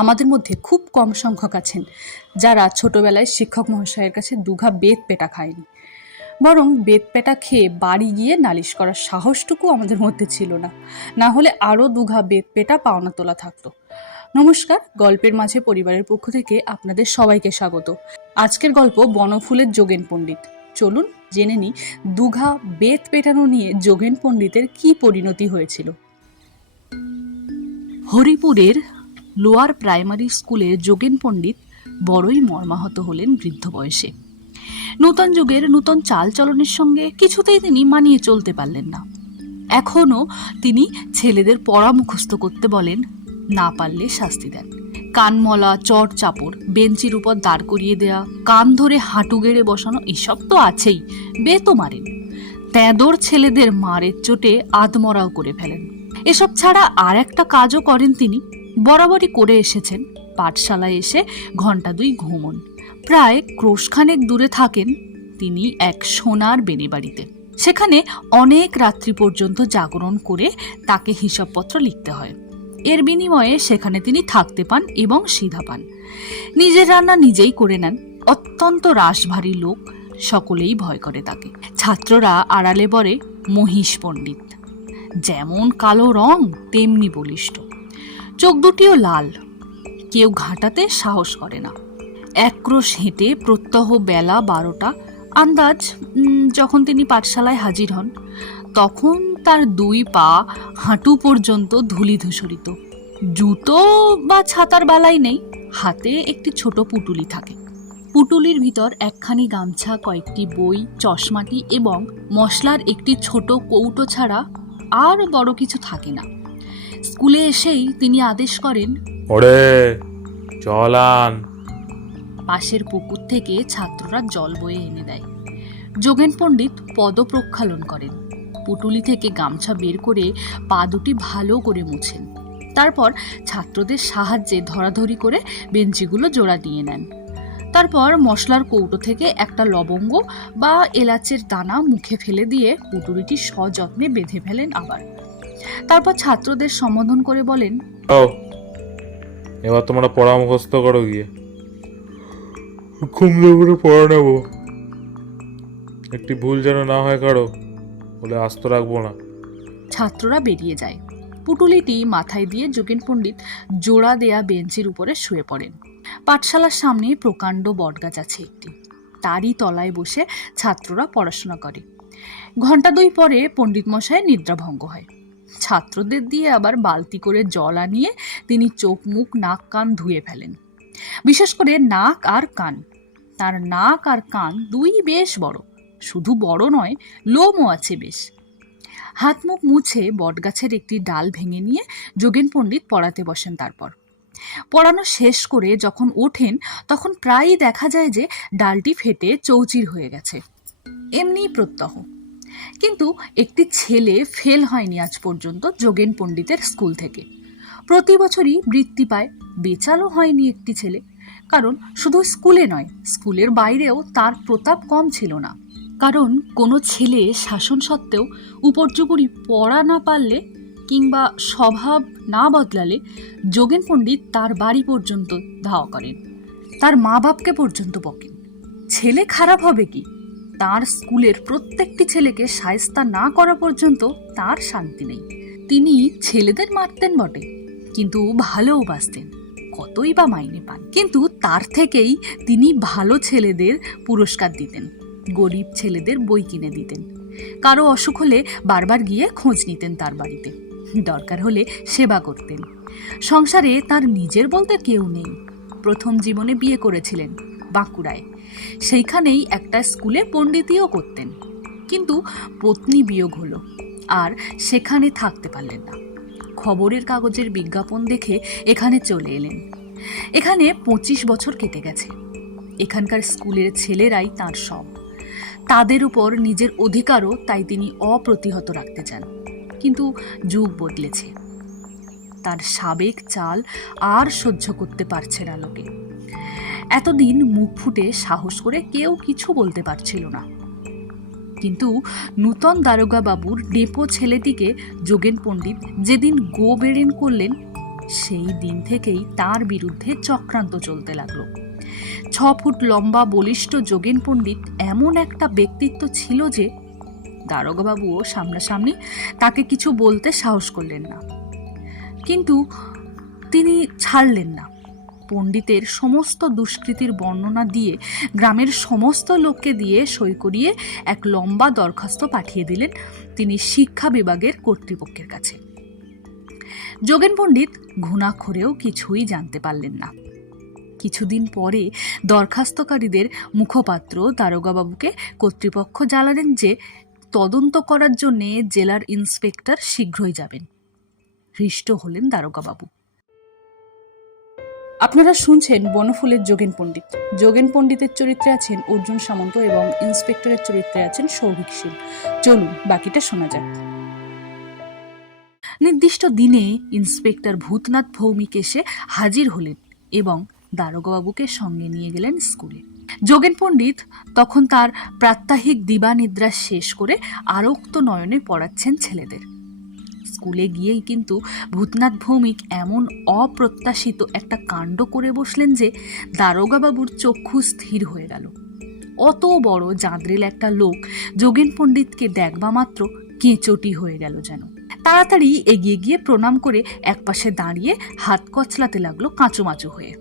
আমাদের মধ্যে খুব কম সংখ্যক আছেন যারা ছোটবেলায় শিক্ষক মহাশয়ের কাছে দুঘা বেত পেটা খায়নি, বরং বেত পেটা খেয়ে বাড়ি গিয়ে নালিশ করার সাহসটুকু আমাদের মধ্যে ছিল না। না হলে আরও দুঘা বেত পেটা পাওনা তোলা থাকতো। নমস্কার, গল্পের মাঝে পরিবারের পক্ষ থেকে আপনাদের সবাইকে স্বাগত। আজকের গল্প বনফুলের যোগেন পণ্ডিত। চলুন জেনে নিই দুঘা বেত পেটানো নিয়ে যোগেন পণ্ডিতের কি পরিণতি হয়েছিল। হরিপুরের লোয়ার প্রাইমারি স্কুলে যোগেন পণ্ডিত বড়ই মর্মাহত হলেন বৃদ্ধ বয়সে। নূতন যুগের নূতন চালচলনের সঙ্গে কিছুতেই তিনি মানিয়ে চলতে পারলেন না। এখনও তিনি ছেলেদের পড়া মুখস্থ করতে বলেন, না পারলে শাস্তি দেন। কানমলা, চট চাপড়, বেঞ্চির উপর দাঁড় করিয়ে দেয়া, কান ধরে হাঁটু গেড়ে বসানো, এসব তো আছেই। বেতও মারেন। তেঁদর ছেলেদের মারের চোটে আধমরাও করে ফেলেন। এসব ছাড়া আর একটা কাজও করেন তিনি। বরাবরই করে এসেছেন, পাঠশালায় এসে ঘণ্টা দুই ঘুমন। প্রায় ক্রোশখানেক দূরে থাকেন তিনি এক সোনার বেনিবাড়িতে। সেখানে অনেক রাত্রি পর্যন্ত জাগরণ করে তাকে হিসাবপত্র লিখতে হয়। এর বিনিময়ে সেখানে তিনি থাকতে পান এবং সিধা পান। নিজের রান্না নিজেই করে নেন। অত্যন্ত রাশভারী লোক, সকলেই ভয় করে তাকে। ছাত্ররা আড়ালে বলে মহিষ পণ্ডিত। যেমন কালো রং তেমনি বলিষ্ঠ, চোখ দুটিও লাল। কেউ ঘাঁটাতে সাহস করে না। একক্রোশ হেঁটে প্রত্যহ বেলা 12টা আন্দাজ যখন তিনি পাঠশালায় হাজির হন, তখন তার দুই পা হাঁটু পর্যন্ত ধুলি ধূসরিত। জুতো বা ছাতার বালাই নেই। হাতে একটি ছোট পুটুলি থাকে। পুটুলির ভিতর একখানি গামছা, কয়েকটি বই, চশমাটি এবং মশলার একটি ছোট কৌটো ছাড়া আর বড় কিছু থাকে না। স্কুলে এসেই তিনি আদেশ করেন, ওরে চলান। পাশের পুকুর থেকে ছাত্ররা জল বয়ে এনে দেয়। যোগেন পণ্ডিত পদ প্রক্ষালন করেন। পুটুলি থেকে গামছা বের করে পা দুটি ভালো করে মুছেন। তারপর ছাত্রদের সাহায্যে ধরাধরি করে বেঞ্চিগুলো জোড়া দিয়ে নেন। তারপর মশলার কৌটো থেকে একটা লবঙ্গ বা এলাচের দানা মুখে ফেলে দিয়ে পুটুলিটি সযত্নে বেঁধে ফেলেন আবার। তারপর ছাত্রদের সম্বোধন করে বলেন, এবার তোমরা পড়া মুখস্থ করো গিয়ে। ঘুম করে পড়া নেবো। একটি ভুল যেন না হয় কারো, বলে আস্ত রাখবো না। ছাত্ররা বেরিয়ে যায়। পুটুলিটি মাথায় দিয়ে যোগেন পণ্ডিত জোড়া দেয়া বেঞ্চির উপরে শুয়ে পড়েন। পাঠশালার সামনে প্রকাণ্ড বটগাছ আছে একটি, তারই তলায় বসে ছাত্ররা পড়াশোনা করে। ঘণ্টা দুই পরে পণ্ডিত মশাইয়ের নিদ্রাভঙ্গ হয়। ছাত্রদের দিয়ে আবার বালতি করে জল আনিয়ে তিনি চোখ মুখ নাক কান ধুয়ে ফেলেন। বিশেষ করে নাক আর কান। তার নাক আর কান দুই বেশ বড়। শুধু বড় নয়, লোমও আছে বেশ। হাত মুখ মুছে বটগাছের একটি ডাল ভেঙে নিয়ে যোগেন পণ্ডিত পড়াতে বসেন। তারপর পড়ানো শেষ করে যখন ওঠেন, তখন প্রায়ই দেখা যায় যে ডালটি ফেটে চৌচির হয়ে গেছে। এমনিই প্রত্যহ। কিন্তু একটি ছেলে ফেল হয়নি আজ পর্যন্ত যোগেন পণ্ডিতের স্কুল থেকে। প্রতি বছরই বৃত্তি পায়। বেচালও হয়নি একটি ছেলে। কারণ শুধু স্কুলে নয়, স্কুলের বাইরেও তার প্রতাপ কম ছিল না। কারণ কোনো ছেলে শাসন সত্ত্বেও উপর্যুপরি পড়া না পারলে কিংবা স্বভাব না বদলালে যোগেন পণ্ডিত তার বাড়ি পর্যন্ত ধাওয়া করেন। তার মা বাপকে পর্যন্ত বকেন। ছেলে খারাপ হবে কি, তার স্কুলের প্রত্যেকটি ছেলেকে শায়েস্তা না করা পর্যন্ত তার শান্তি নেই। তিনি ছেলেদের মারতেন বটে, কিন্তু ভালোবাসতেন। কতই বা মাইনে পান। কিন্তু তার থেকেই তিনি ভালো ছেলেদের পুরস্কার দিতেন, গরিব ছেলেদের বই কিনে দিতেন। কারো অসুখ হলে বারবার গিয়ে খোঁজ নিতেন তার বাড়িতে। দরকার হলে সেবা করতেন। সংসারে তার নিজের বলতে কেউ নেই। প্রথম জীবনে বিয়ে করেছিলেন বাঁকুড়ায়। সেইখানেই একটা স্কুলে পণ্ডিতিও করতেন। কিন্তু পত্নী বিয়োগ হলো, আর সেখানে থাকতে পারলেন না। খবরের কাগজের বিজ্ঞাপন দেখে এখানে চলে এলেন। এখানে 25 বছর কেটে গেছে। এখানকার স্কুলের ছেলেরাই তাঁর সব। তাদের উপর নিজের অধিকারও তাই তিনি অপ্রতিহত রাখতে চান। কিন্তু যুগ বদলেছে। তার সাবেক চাল আর সহ্য করতে পারছে না লোকে। এতদিন মুখ ফুটে সাহস করে কেউ কিছু বলতে পারছিল না। কিন্তু নূতন দারোগা বাবুর ডেপো ছেলেটিকে যোগেন পণ্ডিত যেদিন গো বেড়েন করলেন, সেই দিন থেকেই তার বিরুদ্ধে চক্রান্ত চলতে লাগলো। 6 ফুট লম্বা বলিষ্ঠ যোগেন পণ্ডিত এমন একটা ব্যক্তিত্ব ছিল যে দারোগাবাবুও সামনাসামনি তাকে কিছু বলতে সাহস করলেন না, কিন্তু তিনি ছাড়লেন না। পণ্ডিতের সমস্ত দুষ্কৃতির বর্ণনা দিয়ে গ্রামের সমস্ত লোককে দিয়ে সই করিয়ে এক লম্বা দরখাস্ত পাঠিয়ে দিলেন তিনি শিক্ষা বিভাগের কর্তৃপক্ষের কাছে। যোগেন পণ্ডিত ঘুণাক্ষরেও কিছুই জানতে পারলেন না। কিছুদিন পরে দরখাস্তকারীদের মুখপাত্র দারোগাবাবুকে কর্তৃপক্ষ জানালেন যে তদন্ত করার জন্য জেলার ইন্সপেক্টর শীঘ্রই যাবেন। হৃষ্ট হলেন দারোগাবাবু। আপনারা শুনছেন বনফুলের যোগেন পণ্ডিত। যোগেন পণ্ডিতের চরিত্রে আছেন অর্জুন সামন্ত এবং ইন্সপেক্টরের চরিত্রে আছেন সৌভিক শীল। চলুন বাকিটা শোনা যাক। নির্দিষ্ট দিনে ইন্সপেক্টর ভূতনাথ ভৌমিক এসে হাজির হলেন এবং দারোগাবাবুকে সঙ্গে নিয়ে গেলেন স্কুলে। যোগেন পণ্ডিত তখন তার প্রাত্যহিক দিবানিদ্রা শেষ করে আরক্ত নয়নে পড়াচ্ছেন ছেলেদের। স্কুলে গিয়েই কিন্তু ভূতনাথ ভৌমিক এমন অপ্রত্যাশিত একটা কাণ্ড করে বসলেন যে দারোগাবাবুর চক্ষু স্থির হয়ে গেল। অত বড় জাঁদরেল একটা লোক যোগেন পণ্ডিতকে দেখবা মাত্র কেঁচটি হয়ে গেল যেন। তাড়াতাড়ি এগিয়ে গিয়ে প্রণাম করে একপাশে দাঁড়িয়ে হাত কচলাতে লাগলো কাঁচুমাচু হয়ে।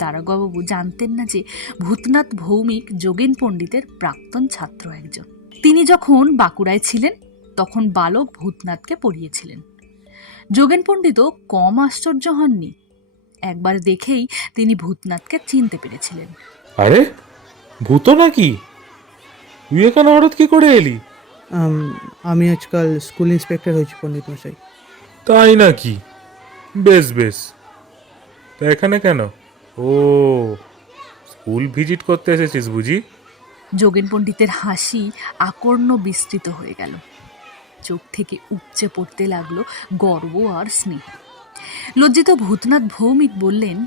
দারোগাবাবু জানতেন না যে ভূতনাথ ভৌমিক যোগেন পণ্ডিতের প্রাক্তন ছাত্র একজন। তিনি যখন বাঁকুড়ায় ছিলেন তখন বালক ভূতনাথকে পড়িয়েছিলেন। যোগেন পণ্ডিতও কম আশ্চর্য হননি। একবার দেখেই তিনি ভূতনাথকে চিনতে পেরেছিলেন। আরে ভূত নাকি? তুই এখানে হঠাৎ কি করে এলি? আমি আজকাল স্কুল ইন্সপেক্টর হয়েছি পণ্ডিত মশাই। তাই নাকি? বেশ বেশ। তা এখানে কেন? ও, স্কুল ভিজিট করতে এসেছিস বুঝি? যোগেন পণ্ডিতের হাসি আকর্ণ বিস্তৃত হয়ে গেল। চোখ থেকে উপচে পড়তে লাগলো গর্ব আর স্নেহ। লজ্জিত ভূতনাথ ভৌমিক বললেন,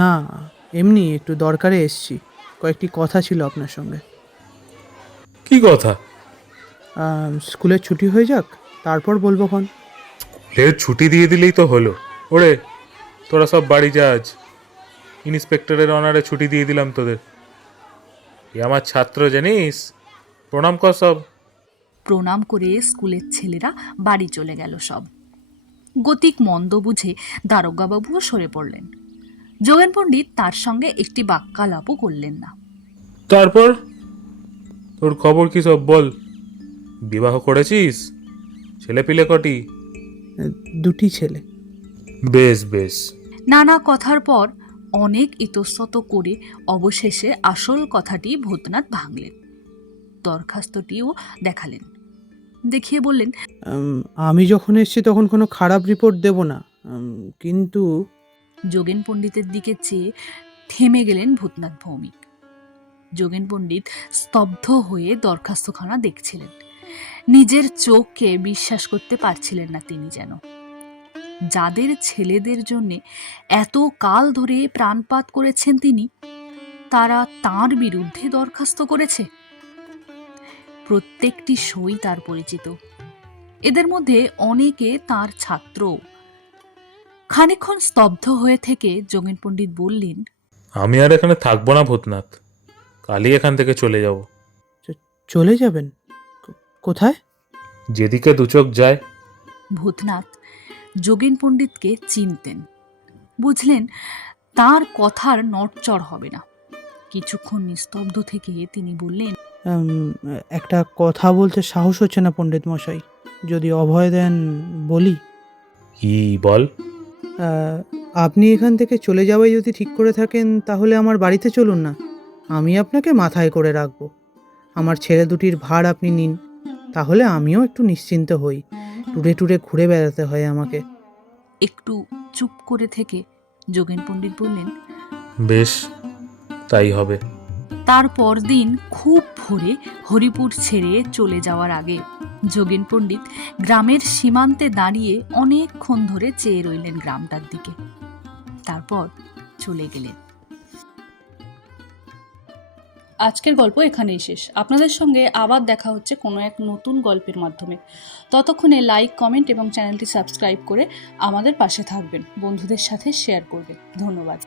না, এমনি একটু দরকারে এসছি। কয়েকটি কথা ছিল আপনার সঙ্গে। কি কথা? স্কুলের ছুটি হয়ে যাক, তারপর বলবো খন। স্কুলের ছুটি দিয়ে দিলেই তো হলো। ওরে, তোরা সব বাড়ি যা আজ। ইন্সপেক্টরের অনারে ছুটি দিয়ে দিলাম তোদের। এ আমার ছাত্র জানিস? প্রণাম কর সব। প্রণাম করে স্কুলের ছেলেরা বাড়ি চলে গেল সব। গতিক মন্দ বুঝে দারোগাবাবুও সরে পড়লেন। যোগেন পণ্ডিত তার সঙ্গে একটি বাক্যালাপও করলেন না। তারপর তোর খবর কি সব বল? বিবাহ করেছিস? ছেলে পিলে কটি? দুটি ছেলে। বেশ বেশ। নানা কথার পর অনেক ইতস্তত করে অবশেষে আসল কথাটি ভূতনাথ ভাঙলেন। দরখাস্তটিও দেখালেন। দেখিয়ে বললেন, আমি যখন এসছি তখন কোনো খারাপ রিপোর্ট দেব না, কিন্তু যোগেন পণ্ডিতের দিকে চেয়ে থেমে গেলেন ভূতনাথ ভৌমিক। যোগেন পণ্ডিত স্তব্ধ হয়ে দরখাস্তখানা দেখছিলেন। নিজের চোখকে বিশ্বাস করতে পারছিলেন না তিনি। যেন যাদের ছেলেদের জন্যে এত কাল ধরে প্রাণপাত করেছেন তিনি, তারা তাঁর বিরুদ্ধে দরখাস্ত করেছে। প্রত্যেকটি সই তার পরিচিত। এদের মধ্যে অনেকে তার ছাত্র। খানিকক্ষণ স্তব্ধ হয়ে থেকে যোগেন পণ্ডিত বললেন, আমি আর এখানে থাকবো না ভূতনাথ, কালই এখান থেকে চলে যাব। চলে যাবেন? কোথায়? যেদিকে দুচোখ যায়। ভূতনাথ যোগেন পণ্ডিতকে চিনতেন। বুঝলেন তার কথার নড়চড় হবে না। কিছুক্ষণ নিস্তব্ধ থেকে তিনি বললেন, একটা কথা বলতে সাহস হচ্ছে না পণ্ডিত মশাই, যদি অভয় দেন বলি। কি বল? আপনি এখান থেকে চলে যাওয়াই যদি ঠিক করে থাকেন তাহলে আমার বাড়িতে চলুন না। আমি আপনাকে মাথায় করে রাখবো। আমার ছেলে দুটির ভার আপনি নিন, তাহলে আমিও একটু নিশ্চিন্ত হই। টুরে টুরে ঘুরে বেড়াতে হয় আমাকে। একটু চুপ করে থেকে যোগেন পণ্ডিত বললেন, বেশ, তাই হবে। তার পরদিন খুব ভোরে হরিপুর ছেড়ে চলে যাওয়ার আগে যোগেন পণ্ডিত গ্রামের সীমান্তে দাঁড়িয়ে অনেকক্ষণ ধরে চেয়ে রইলেন গ্রামটার দিকে। তারপর চলে গেলেন। আজকের গল্প এখানেই শেষ। আপনাদের সঙ্গে আবার দেখা হচ্ছে কোনো এক নতুন গল্পের মাধ্যমে। ততক্ষণে লাইক, কমেন্ট এবং চ্যানেলটি সাবস্ক্রাইব করে আমাদের পাশে থাকবেন, বন্ধুদের সাথে শেয়ার করবেন। ধন্যবাদ।